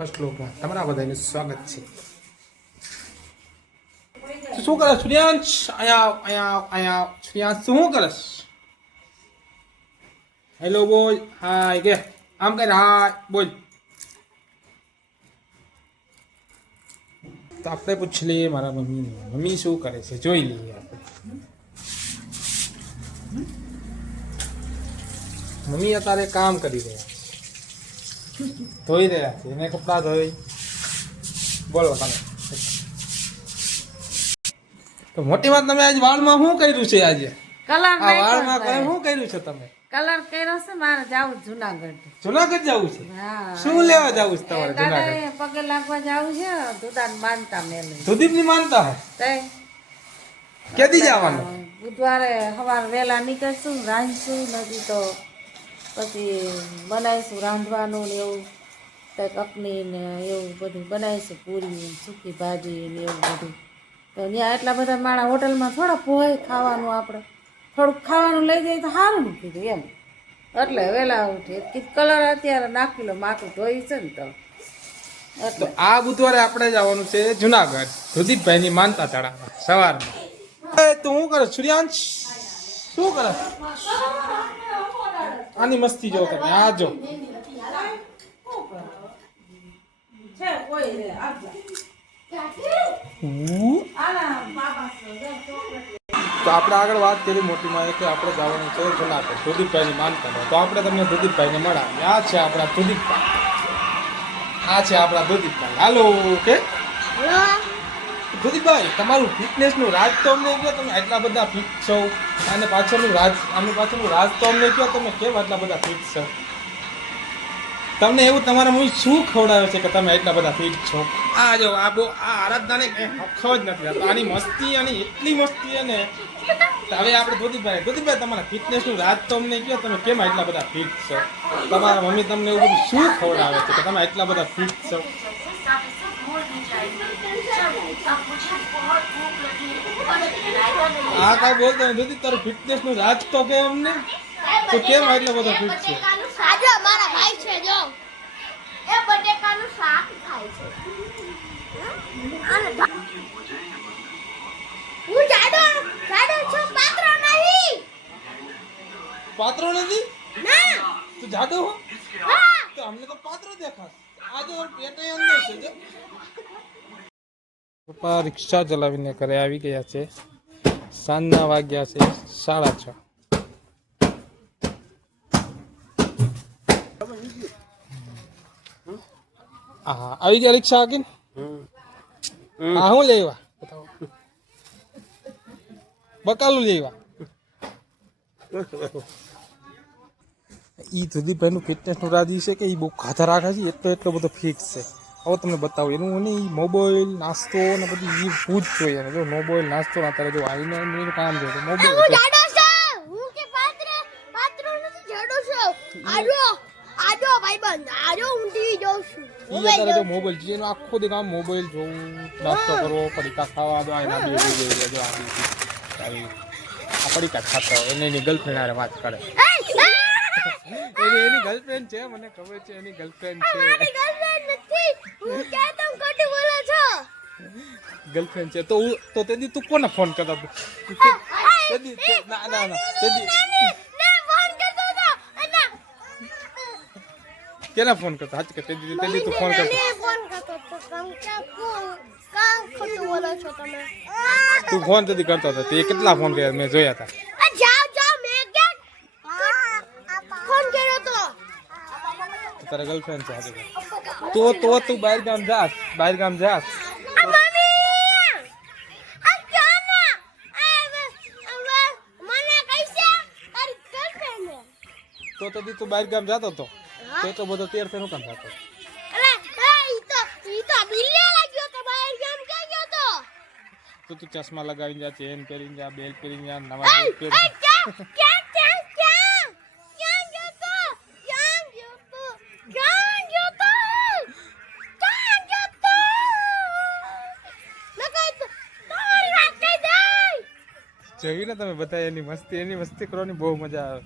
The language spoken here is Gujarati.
ફર્સ્ટ લોકમાં તમારા બધાનું સ્વાગત છે. શું કરે સૂર્યાંશ? અહીંયા સૂર્યાંશ શું કરે? હેલો બોલ, હાય કે આમ કરે, હાય બોલ. તો આપણે પૂછી લઈએ મારા મમ્મી શું કરે છે, જોઈ લઈએ આપણે. મમ્મી અત્યારે કામ કરી રહ્યા છે, ધોઈ રહ્યા છે, એને કપડાં ધોઈ. બોલો તમે. તો મોટી વાત, તમે આજ વાળમાં શું કર્યું છે? આજે કલર વાળમાં શું કર્યું છે તમે? કલર કર્યો છે. મારે જાવું જુનાગઢ. જુનાગઢ જવું છે? હા. શું લેવા જવું છે તમારે જુનાગઢ? પગે લાગવા જાવું છે. દુધાન માનતા મેલે. સુદીપ ની માનતા હે? કેદી જવાનું? બુધવારે સવાર વહેલા નીકળશું, રાંધશું, નથી તો પછી બનાવીશું રાંધવાનું ને એવું કંઈક અકની ને એવું બધું બનાવીશું, પૂરી સૂકી ભાજી ને એવું બધું. તો ત્યાં એટલા બધા માણા હોટલમાં થોડા પોહે ખાવાનું, આપણે થોડુંક ખાવાનું લઈ જઈએ તો સારું ને કીધું એમ. એટલે વહેલા ઉઠી કીધું કલર અત્યારે નાખી લો, માથું ધોઈ છે ને તો. તો આ બુધવારે આપણે જવાનું છે જુનાગઢ, સુદીપભાઈ ની માનતા ચડાવવા સવારમાં. તું શું કરે સૂર્યાંશ? શું કરે? આની મસ્તી જો તમે, આ જો. તો આપણે આગળ વાત કરી મોટીમાં કે આપણે જવાનું છે જુનાગઢ, સુદીપભાઈની માનતા. તો આપણે તમને સુદીપભાઈને મળાવીએ. આ છે આપણા સુદીપભાઈ, આ છે આપણા સુદીપભાઈ. હાલો કે સુદીપભાઈ, તમારું ફિટનેસ નું રાજ તો અમને કહો. તમે આટલા બધા ફિટ છો, અને પાછળનું રાજ, આની પાછળનું રાજ તો અમને કહો. તમે કેમ આટલા બધા ફિટ છો? તમને એવું તમારા મમ્મી શું ખવડાવે છે કે તમે એટલા બધા ફિટ છો? આ જો આ આરાધનાને હખો જ નથી આવતો. આની મસ્તી, આની એટલી મસ્તી છે ને. હવે આપણે દુધીભાઈ તમારા ફિટનેસ નું રાજ તો અમને કહો. તમે કેમ એટલા બધા ફિટ છો? તમારા મમ્મી તમને એવું બધું શું ખવડાવે છે કે તમે એટલા બધા ફિટ છો? આ કાંઈ બોલતો નથી દુધી, તારું ફિટનેસ નું રાજ તો કે અમને. તો કેમ એટલો બધો ફિટ છે? મારા ભાઈ છે જો એ બટેકાનું શાક ખાય છે. હું જાડો છું, પાત્રો નહીં. પાત્રો નથી? ના. તું જાડો હો? હા. તો અમને તો પાત્રો દેખાશ. આ જો પેટે અંદર છે જો. પપ્પા રિક્ષા ચલાવીને ઘરે આવી ગયા છે. સાંજના વાગ્યા છે 6:30. હા, આવી ગયા રિક્ષા આગીને. હા, હું લેવા બકાલું લેવા. ઈ સુદીપભાઈ નું ફિટનેસ નું રાજી છે કે ઈ બહુ ખાધા રાખે છે, એટલો બધો ફિક્સ છે. હવે તમને બતાવું એનું ને ઈ મોબાઈલ નાસ્તો ને બધું ઈ ફૂડ જોઈએ. અને જો મોબાઈલ નાસ્તો અત્યારે જો આવીને એનું કામ છે તો મોબાઈલ. હું જાડો છું. હું કે પાત્રો નથી, જાડો છું. આજો ભાઈબંધ, આજો ઊંધી જોઉં છું. ઈ અત્યારે જો મોબાઈલ છે એનો આખો દી કામ મોબાઈલ જોવું, નાસ્તો કરવો, પડીકા ખાવા. જો આના બે જો આ પડીકા ખાતો એને એની ગર્લફ્રેન્ડ હારે વાત કરે. એની ગર્લફ્રેન્ડ છે, મને ખબર છે એની ગર્લફ્રેન્ડ છે. મારી ગર્લફ્રેન્ડ નથી. હું કે તમે ખોટું બોલો છો. ગર્લફ્રેન્ડ છે તો તેદી તું કોને ફોન કરતો હતો? તેદી ના તેદી ફોન કરતો હતો. કેના ફોન કરતો? હાચ કે તેદી તું ફોન કરતો? ફોન કરતો તો કામ ખોટું બોલો છો તમે. તું ફોન તેદી કરતો હતો. તે કેટલા ફોન કર્યા મેં જોયા હતા. જાઓ મેં ફોન કર્યો તો. તારા ગર્લફ્રેન્ડ છે હાચે. તો તું બહાર ગામ જાસ. તો તેદી તું બહાર ગામ જતો હતો તો એટલો બધો તૈયાર થઈને કામ થતો? તો તું ચશ્મા લગાવીને જા, ચેન પહેરીને જા, બેલ્ટ પહેરીને જા, નવા બેલ્ટ પહેરીને. જોયું ને તમે બધા એની મસ્તી કરવાની બહુ મજા આવે.